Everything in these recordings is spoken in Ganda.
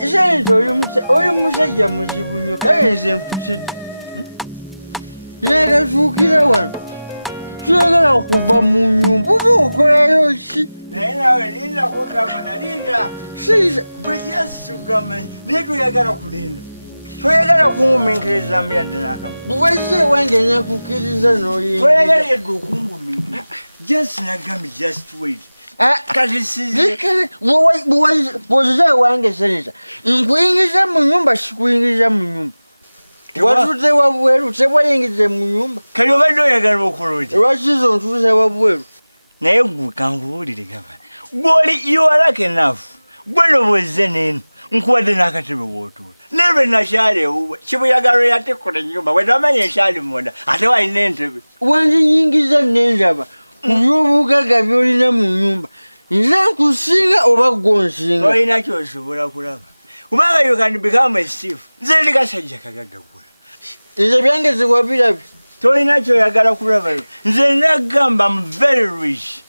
Sente oyo musajja muzibu nnyo kale nze nkusidde. Neekasuukira wano. Tuyagala okuva mu nyumba oba okolayo ki? Naye nawe linda kugamba nalinda. Bwe yasugamba naye toyagala kulinda. Toyagala kungumiikiriza myadde n'akamu. Bweze wange nakukkiriza n'oyingira. Toyagala yedde okungumiikiriza. Just nagambye just wait. Kati size. Bw'ozize wange Senator, nkuyingiza mu nyumba sikuyingiza mu nyumba. Watuze wabweru tebwayingize mu nyumba. Kali obadde oyagala okulooja. Lwaki zo ntuuze wabweru? Naye gwe kankubuulire gavana. Gw'oli you are like enough. Gwe lobozze n'eno. Nkuwadde n'akatebe w'otuula. Neerwe nakyali ewuwe. Kibuyagalo yatekola ennyumba. Bwe tamanya ekyali munda. Ate walina entebe. Wanzinyingiza n'endaba. Ku by'obugagga by'olina mu nyumba. Nze nkusinga oba gw'onsinga. Tolina ky'osobola kulaba. Kubanga you can become a thief. Nze ndi kasajja kagaggawula. Nze byange wabirabye. Tolina ky'oyagala kulabayo. Nze nagamba I'm very rich.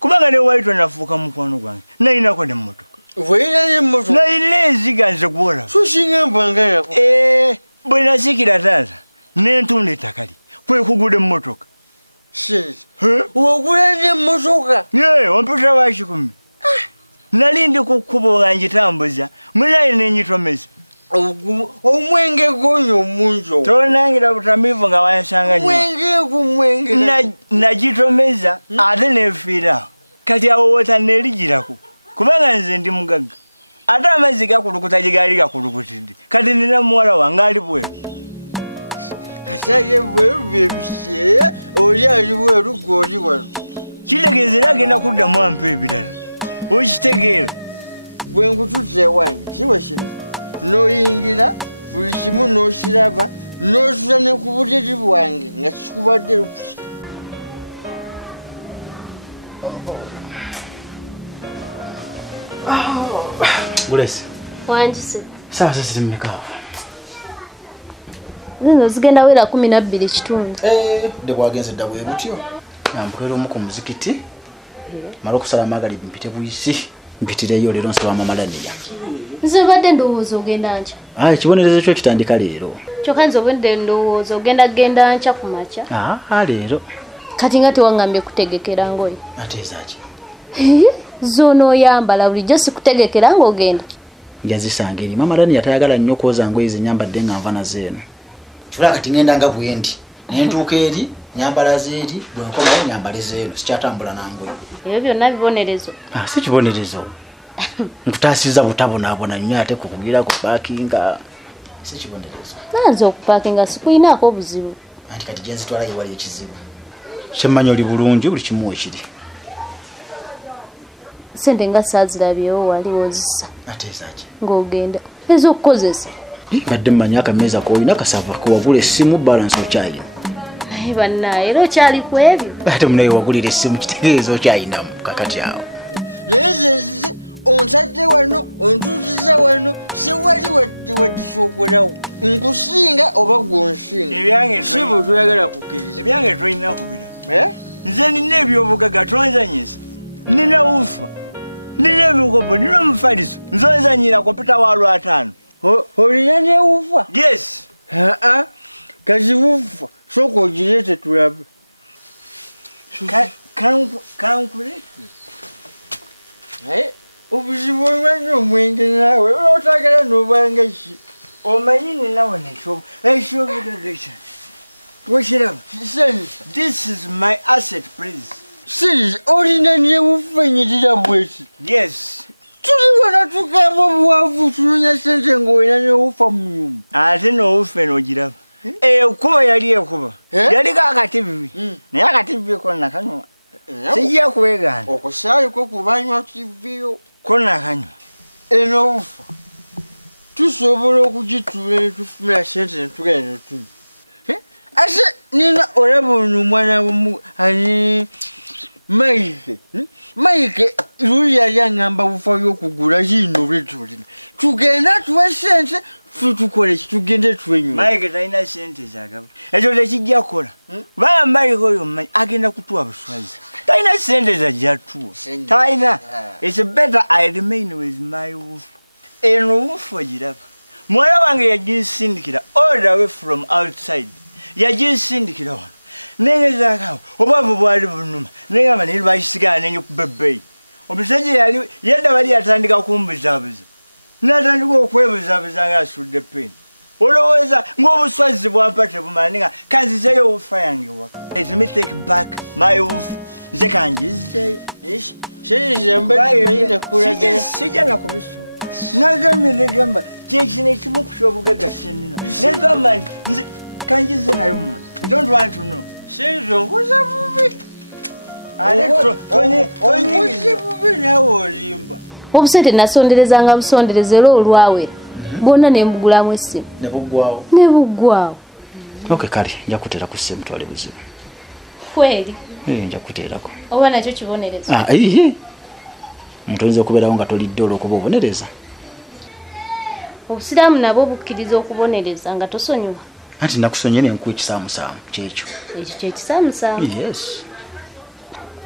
Kubanga ne waitwa nafuuka mukwano gwange. Nalinako n'emmotoka. Olina n'emmotoka? Nalina enziga nze gwolaba. Tusinga mpangalako. Bwe nasikira taata n'entunda ettaka lye kwe kugula emmotoka. Wagula n'emmotoka? Ompita wa 10. Nali ndi ku kkubo nga ngitambuza munaye n'enyitomeza. Omwenge gonyo omungi. Tonangira butamiivu nga wansanga nnyo. Nagitomeza ate neefiirawo. Kati awo wota neeligirako. Kubanga nze ndi mugagga. Ate amazzi gakulukuta gye gaali gakulukutidde. Kati nina muwala wange ali bweru. Asage bweru byebiseera oli ali bweru gw'oli wano. Kitegeeza era agenda kuddamu ampa ebirala. Okitegeera. Bwe nkutuzza ewange kiwe kino n'oyingira buli kimu n'okiraba n'osula ne ku buliri bwange nga kikubadde lukusa. Bulesi. Wanjise. Sawa sisi mmekaawa. Zino zigenda wera 12 kitundu. De bwagenze dabwe butyo. Nambukira omu ku muzikiti. Mara okusala amagali mpite buyisi. Mpitireyo leero nsaba mamalaniya. Nze badde ndowooza ogenda ncha. Ekibonerezo kyo kitandika leero. Kyokka nze obadde ndowooza ogenda ncha ku makya. Leero. Kati nga tewangambye kutegekera ngoye. Ate ezaaki? Zono oyambala bulijjo sikutegekera ng'ogenda. Yazisanga eri mamalaniya tayagala nnyo kwoza ngoye zenyambadde nga nva nazeeno. Kibula kati ngenda nga bwendi. Nentuuka eri nyambala zeeri bwe nkomawo nyambale zeeno sikyatambula nangoye. Ebyo byonna bibonerezo. Si kibonerezo. Nkutaasiza butabonaabona nnyo ate kukugira ku paakinga. Si kibonerezo. Nanze okupaakinga sikuyinaako obuzibu. Anti kati gye nzitwala ye wali ekizibu. Kyemmanyi oli bulungi buli kimu ekiri. Sente nga saazirabyewo wali wozisa. Ate ezaaki? Ng'ogenda. Ez'okukozesa. Badde mmanyi akameza k'olina kasava kewagula essimu balance okyayina. Naye bannaye era okyali ku ebyo. Ate munaye wagulira essimu kitegeeza okyayinamu kakati awo. Naye onsadde wano ontuuziza wano siwali waddisoogolawo. Nkusinga oba gw'onsinga. Si bwe toyagala kukkiriza. Ebyange tolina kubira. Nze nina ebyobugagga tonzanyisa. Nina ufa. Nina emikopo. Nina omufaliso. Nzonzanyira kompyuta wa Lwataano. Olina ne ufa? Yes. Kati ufa sooka ogireete tulabe. Kankulete. Obuzibu omanyi omwenge naawe olwotagala n'obanga ki? Omanyi ninawe ekyobugagga kyange. Wakiraba? This is my asset, please. Serious, olina ne ufa enyirira bweki? Yes. Tuli wano tugamba obuwanvu tunonya sente ng'olina ne ufa mu nyumba. Ate n'ofa eno ogiraba. Ekuba yali ekuba. Yaliko akativi. Naye akativi ko nakanywa. Sijja kwegaana. Okosaaliko kubanywa kiviyo. Ko nakanywa. Eno ufa. Tusobola okugituula ne tufumira sente ne tugenda ne tunywa. Ate nina olaba ono mwana ani Mike luli yali aŋŋamba bufa by'okugula kino bwe tulina. Tugenda tuwe sente tukole tugende twenyuma. Mike talina sente zagaba. Ekyo tekijja kukola. Bala Mike oyo mmanyi agenda kutuwa buswazi. Talina sente zajja tuwa. Talina. It's better I remain with my wolf. eno wufu ogiraba muwala wange yaginsindikira all the way from outside yaginsindikira wano nengezaakawo obwavu bwali bunuma negamba naye lwakisigala nenyukuba ebbeeyi omusajja yali yadda bali yatandika kumbuzaabuza natandika okwebuzabuza ngaasudde peni olowooza ng'obuswazi bwampa tebumala nenga kanzizeyo wufa yange waka let me take back my wolf nze kangizeyo sijja nakubisoma nagambye negamba kyekino ekimu kusha obugagga kyenina negamba nti nze kangize nayo mwana I don't want to know. Nkoze bubi nawe olimba. Obusente nasonderezanga busondereze era olwawera bwonna ne mbugulamu essimu ne buggwawo. Okay kale nja kuteera ku ssimu twale buzibu. Kweli? Nja kuteerako. Oba nakyo kibonereza. Omuntu oyinza okubeerawo nga tolidde olw'okuba obonereza. Obusiraamu nabwo bukkiriza okubonereza nga tosonyiwa. Anti nakusonye nenkuwa ekisaamusaamu kyekyo. Ekyo kyekisaamusaamu? Yes.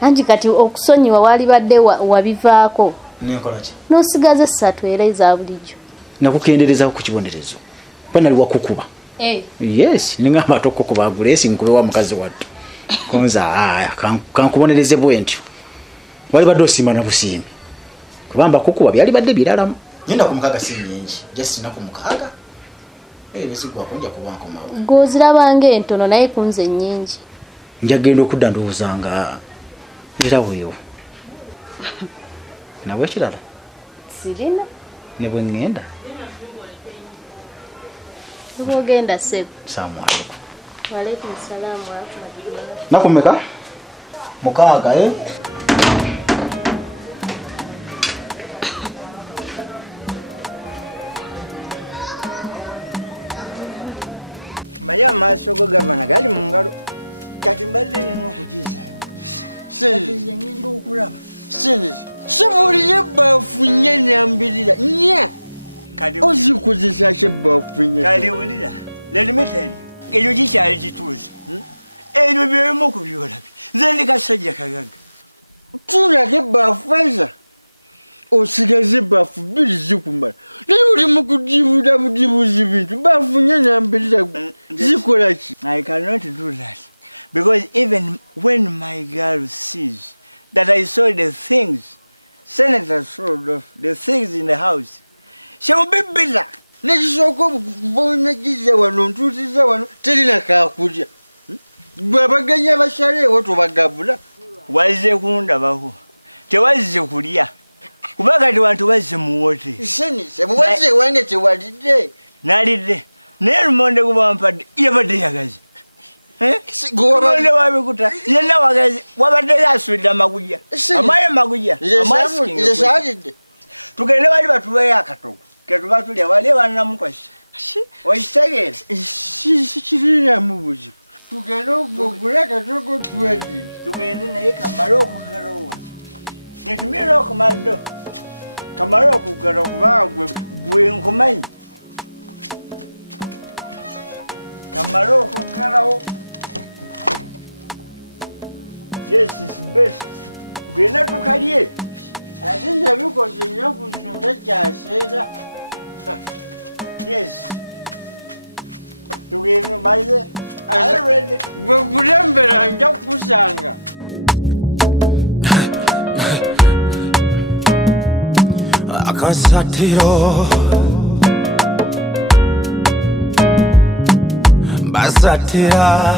Anti kati okusonyiwa wali badde wabivaako. Nenkola ki? N'osigaza 3 era eza bulijjo. Nakukenderezaako ku kibonerezo. Panali wakukuba. Yes, ningamba tokukuba agulesi nkube wa mukazi wattu. Konza kankubonereze bwentyo. Wali badde osiima na busiimi. Kubamba kukuba byali badde biralamu. Nyenda kumukaga si nyingi. Just nakumukaga. Besigwa kunja kubanko mawe. Gozirabanga entono naye kunze nnyingi. Njagenda okudda ndowoozanga era weyo. Nawe ekirala? Sirina. Ne bwe ngenda? Bwogenda sebo. Salaamu alaykum. Wa alaykum salaam wa rahmatullahi. Nakumeka? Mukaaga Maya maaso go gavana gali mu ngalo kati mbadde nina okugizaayo Sente ngenda okulaba sebuli ebbaafu nya nambirira nya ozikozesa ki ebbaafu nya kali wulira let me tell you ekyo kikyali kituuza ebyo byebimu ku byolabye nze ndi kasajja kagaga tulako ebbaafu eza osigaze ebbaafu 2 zikumala naye oli mu kudibudabudibuza bintu baafu nya nambirira zikola ki? I cannot do that because even when my girl sees that I saw the things Senator showed off the things in the house she will be bitter. Nekisooka okubonagiza wano ntuusiza wano terina kaakulya bw'abaganya basaleewo tobagabula wazze kundabako tewazze kulya kuba kati wantu bazze mu wote senise muwazze wange tewalidde nalidde naye lumonde gubampadde yabadde yagazi lumonde wabikuta yenna wagazi wabadde yaswidde amagujja amaye magujja salidde tugende bali batubeyo akatogo ketuba tulya wali banamukwasi okitegeera sikiriramu buzibu tugende okugula akatogo 20 tugende naye kamale okugalowa netumira okumaddo kamale okugala okuba gwe nkumanyi kamale okugalawo yes is best gwena tukalye ate njabikoze ennaku zino takyaseera yes tugende maze gwe kulembera nja kusanga AKASATTIRO basatira